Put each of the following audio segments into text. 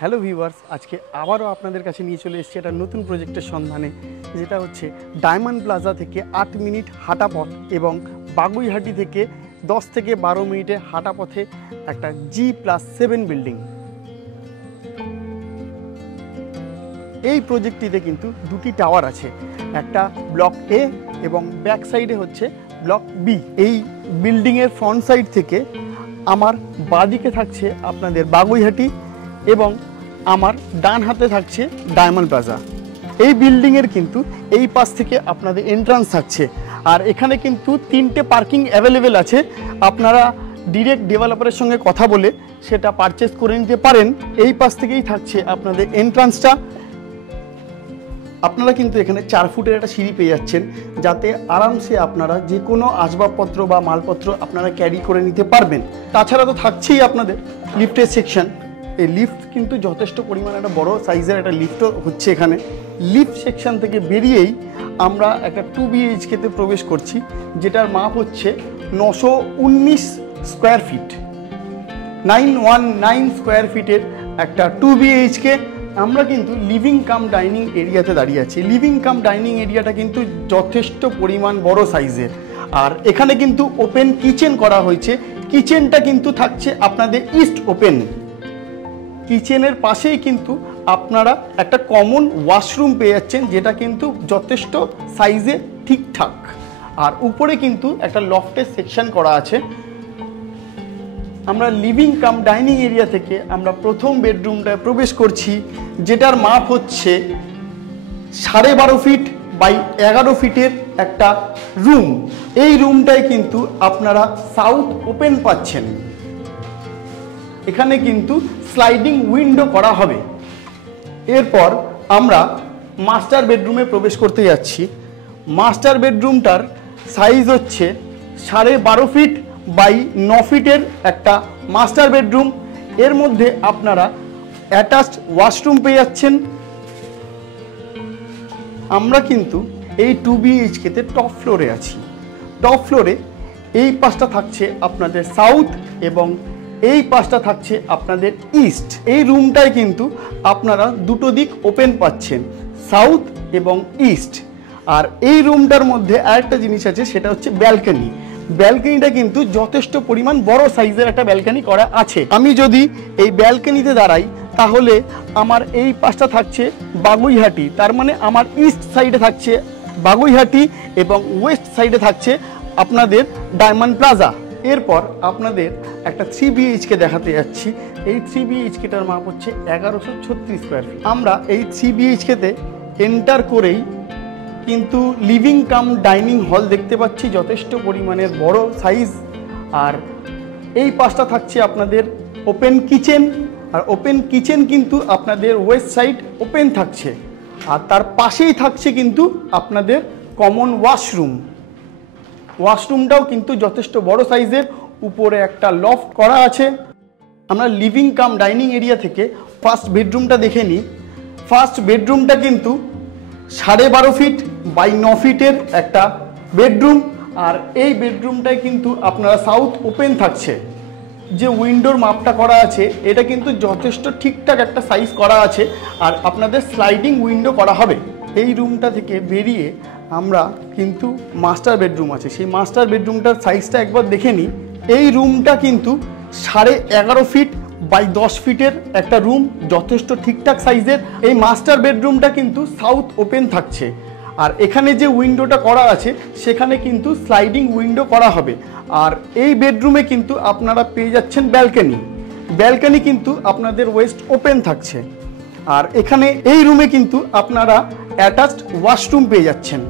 Hello viewers, আজকে আবারও আপনাদের কাছে নিয়ে চলে এসেছি একটা নতুন প্রজেক্টের সন্ধানে, যেটা হচ্ছে ডায়মন্ড প্লাজা থেকে 8 মিনিট হাঁটা পথ এবং বাগুইহাটি থেকে 10 থেকে 12 মিনিটে হাঁটা পথে একটা G+7 বিল্ডিং। এই প্রজেক্টটিতে কিন্তু দুটি টাওয়ার আছে, একটা ব্লক এ এবং ব্যাক সাইডে হচ্ছে ব্লক বি। এই বিল্ডিংয়ের ফ্রন্ট সাইড থেকে আমার বাঁদিকে থাকছে আপনাদের বাগুইহাটি এবং আমার ডান হাতে থাকছে ডায়মন্ড প্লাজা। এই বিল্ডিংয়ের কিন্তু এই পাশ থেকে আপনাদের এন্ট্রান্স থাকছে, আর এখানে কিন্তু 3টে পার্কিং অ্যাভেলেবেল আছে। আপনারা ডিরেক্ট ডেভেলপারের সঙ্গে কথা বলে সেটা পারচেস করে নিতে পারেন। এই পাশ থেকেই থাকছে আপনাদের এন্ট্রান্সটা। আপনারা কিন্তু এখানে 4 ফুটের একটা সিঁড়ি পেয়ে যাচ্ছেন, যাতে আরামসে আপনারা যে কোনো আসবাবপত্র বা মালপত্র আপনারা ক্যারি করে নিতে পারবেন। তাছাড়া তো থাকছেই আপনাদের লিফটের সেকশন। এই লিফট কিন্তু যথেষ্ট পরিমাণে একটা বড় সাইজের একটা লিফটও হচ্ছে এখানে। লিফট সেকশন থেকে বেরিয়েই আমরা একটা 2 BHKতে প্রবেশ করছি, যেটার মাপ হচ্ছে 919 স্কোয়ার ফিট, 919 স্কোয়ার ফিটের একটা 2 BHK। আমরা কিন্তু লিভিং কাম ডাইনিং এরিয়াতে দাঁড়িয়ে আছি। লিভিং কাম ডাইনিং এরিয়াটা কিন্তু যথেষ্ট পরিমাণ বড় সাইজের, আর এখানে কিন্তু ওপেন কিচেন করা হয়েছে। কিচেনটা কিন্তু থাকছে আপনাদের ইস্ট ওপেন। কিচেনের পাশেই কিন্তু আপনারা একটা কমন ওয়াশরুম পেয়ে যাচ্ছেন, যেটা কিন্তু যথেষ্ট সাইজে ঠিকঠাক। আর উপরে কিন্তু একটা লফটের সেকশন করা আছে। আমরা লিভিং কাম ডাইনিং এরিয়া থেকে আমরা প্রথম বেডরুমটায় প্রবেশ করছি, যেটার মাপ হচ্ছে 12.5 ফিট বাই 11 ফিটের একটা রুম। এই রুমটায় কিন্তু আপনারা সাউথ ওপেন পাচ্ছেন। এখানে কিন্তু স্লাইডিং উইন্ডো করা হবে। এরপর আমরা মাস্টার বেডরুমে প্রবেশ করতে যাচ্ছি। মাস্টার বেডরুমটার সাইজ হচ্ছে 12.5 ফিট বাই 9 ফিটের একটা মাস্টার বেডরুম। এর মধ্যে আপনারা অ্যাটাচড ওয়াশরুম পেয়ে যাচ্ছেন। আমরা কিন্তু এই 2 BHKতে টপ ফ্লোরে আছি। টপ ফ্লোরে এই পাশটা থাকছে আপনাদের সাউথ এবং এই পাশটা থাকছে আপনাদের ইস্ট। এই রুমটায় কিন্তু আপনারা দুটো দিক ওপেন পাচ্ছেন, সাউথ এবং ইস্ট। আর এই রুমটার মধ্যে আরেকটা জিনিস আছে, সেটা হচ্ছে ব্যালকনি। ব্যালকনিটা কিন্তু যথেষ্ট পরিমাণ বড় সাইজের একটা ব্যালকনি করা আছে। আমি যদি এই ব্যালকনিতে দাঁড়াই, তাহলে আমার এই পাশটা থাকছে বাগুইহাটি, তার মানে আমার ইস্ট সাইডে থাকছে বাগুইহাটি এবং ওয়েস্ট সাইডে থাকছে আপনাদের ডায়মন্ড প্লাজা। এরপর আপনাদের একটা 3 BHK দেখাতে যাচ্ছি। এই 3 BHKটার মাপ হচ্ছে 1136 স্কোয়ার ফিট। আমরা এই 3 BHKতে এন্টার করেই কিন্তু লিভিং কাম ডাইনিং হল দেখতে পাচ্ছি, যথেষ্ট পরিমাণের বড় সাইজ। আর এই পাশটা থাকছে আপনাদের ওপেন কিচেন, আর ওপেন কিচেন কিন্তু আপনাদের ওয়েস্ট সাইড ওপেন থাকছে। আর তার পাশেই থাকছে কিন্তু আপনাদের কমন ওয়াশরুম। ওয়াশরুমটাও কিন্তু যথেষ্ট বড় সাইজের, উপরে একটা লফট করা আছে। আমরা লিভিং কাম ডাইনিং এরিয়া থেকে ফার্স্ট বেডরুমটা দেখে নিই। ফার্স্ট বেডরুমটা কিন্তু 12.5 ফিট বাই 9 ফিটের একটা বেডরুম। আর এই বেডরুমটায় কিন্তু আপনারা সাউথ ওপেন থাকছে। যে উইন্ডোর মাপটা করা আছে, এটা কিন্তু যথেষ্ট ঠিকঠাক একটা সাইজ করা আছে, আর আপনাদের স্লাইডিং উইন্ডো করা হবে। এই রুমটা থেকে বেরিয়ে আমরা কিন্তু মাস্টার বেডরুম আছে, সেই মাস্টার বেডরুমটার সাইজটা একবার দেখে নিই। এই রুমটা কিন্তু 11.5 ফিট বাই 10 ফিটের একটা রুম, যথেষ্ট ঠিকঠাক সাইজের। এই মাস্টার বেডরুমটা কিন্তু সাউথ ওপেন থাকছে, আর এখানে যে উইন্ডোটা করা আছে সেখানে কিন্তু স্লাইডিং উইন্ডো করা হবে। আর এই বেডরুমে কিন্তু আপনারা পেয়ে যাচ্ছেন ব্যালকনি। ব্যালকনি কিন্তু আপনাদের ওয়েস্ট ওপেন থাকছে। আর এখানে এই রুমে কিন্তু আপনারা অ্যাটাচড ওয়াশরুম পেয়ে যাচ্ছেন।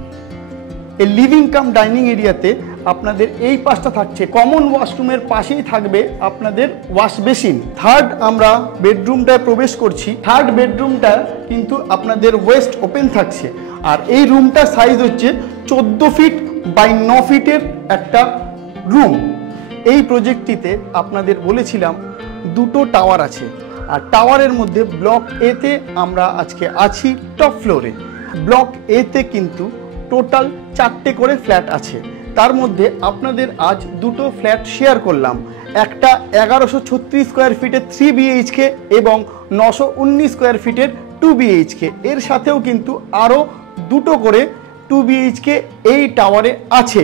এই লিভিং কাম ডাইনিং এরিয়াতে আপনাদের এই পাশটা থাকছে কমন ওয়াশরুমের পাশেই থাকবে আপনাদের ওয়াশ বেসিন। থার্ড আমরা বেডরুমটায় প্রবেশ করছি। থার্ড বেডরুমটা কিন্তু আপনাদের ওয়েস্ট ওপেন থাকছে, আর এই রুমটার সাইজ হচ্ছে 14 ফিট বাই 9 ফিটের একটা রুম। এই প্রজেক্টটিতে আপনাদের বলেছিলাম দুটো টাওয়ার আছে, আর টাওয়ারের মধ্যে ব্লক এতে আমরা আজকে আছি টপ ফ্লোরে। ব্লক এতে কিন্তু টোটাল 4টে করে ফ্ল্যাট আছে। তার মধ্যে আপনাদের আজ দুটো ফ্ল্যাট শেয়ার করলাম। একটা 1136 স্কোয়ার ফিটের 3 BHK এবং 919 স্কোয়ার ফিটের 2 BHK। এর সাথেও কিন্তু আরও দুটো করে 2 BHK এই টাওয়ারে আছে।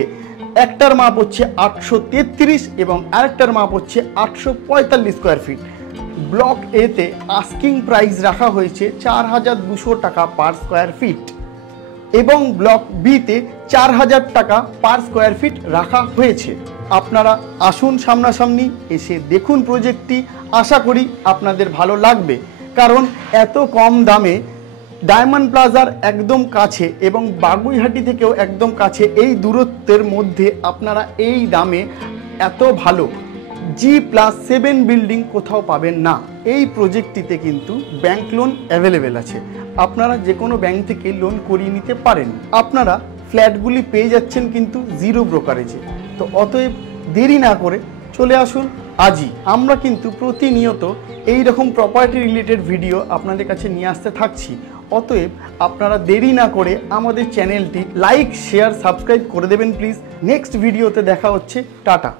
একটার মাপ হচ্ছে 833 এবং আরেকটার মাপ হচ্ছে 845 স্কোয়ার ফিট। ব্লক এতে আস্কিং প্রাইস রাখা হয়েছে 4200 টাকা পার স্কোয়ার ফিট এবং ব্লক বিতে 4000 টাকা পার স্কোয়ার ফিট রাখা হয়েছে। আপনারা আসুন সামনাসামনি এসে দেখুন প্রজেক্টটি, আশা করি আপনাদের ভালো লাগবে, কারণ এত কম দামে ডায়মন্ড প্লাজার একদম কাছে এবং বাগুইহাটি থেকেও একদম কাছে, এই দূরত্বের মধ্যে আপনারা এই দামে এত ভালো G+7 বিল্ডিং কোথাও পাবেন না। এই প্রজেক্টটিতে কিন্তু ব্যাংক লোন অ্যাভেলেবেল আছে, আপনারা যে কোনো ব্যাংক থেকে লোন করিয়ে নিতে পারেন। আপনারা ফ্ল্যাটগুলি পেয়ে যাচ্ছেন কিন্তু জিরো ব্রোকারেজে। তো অতএব দেরি না করে চলে আসুন আজই। আমরা কিন্তু প্রতিনিয়ত এই রকম প্রপার্টি রিলেটেড ভিডিও আপনাদের কাছে নিয়ে আসতে থাকছি। অতএব আপনারা দেরি না করে আমাদের চ্যানেলটি লাইক, শেয়ার, সাবস্ক্রাইব করে দেবেন প্লিজ। নেক্সট ভিডিওতে দেখা হচ্ছে, টাটা।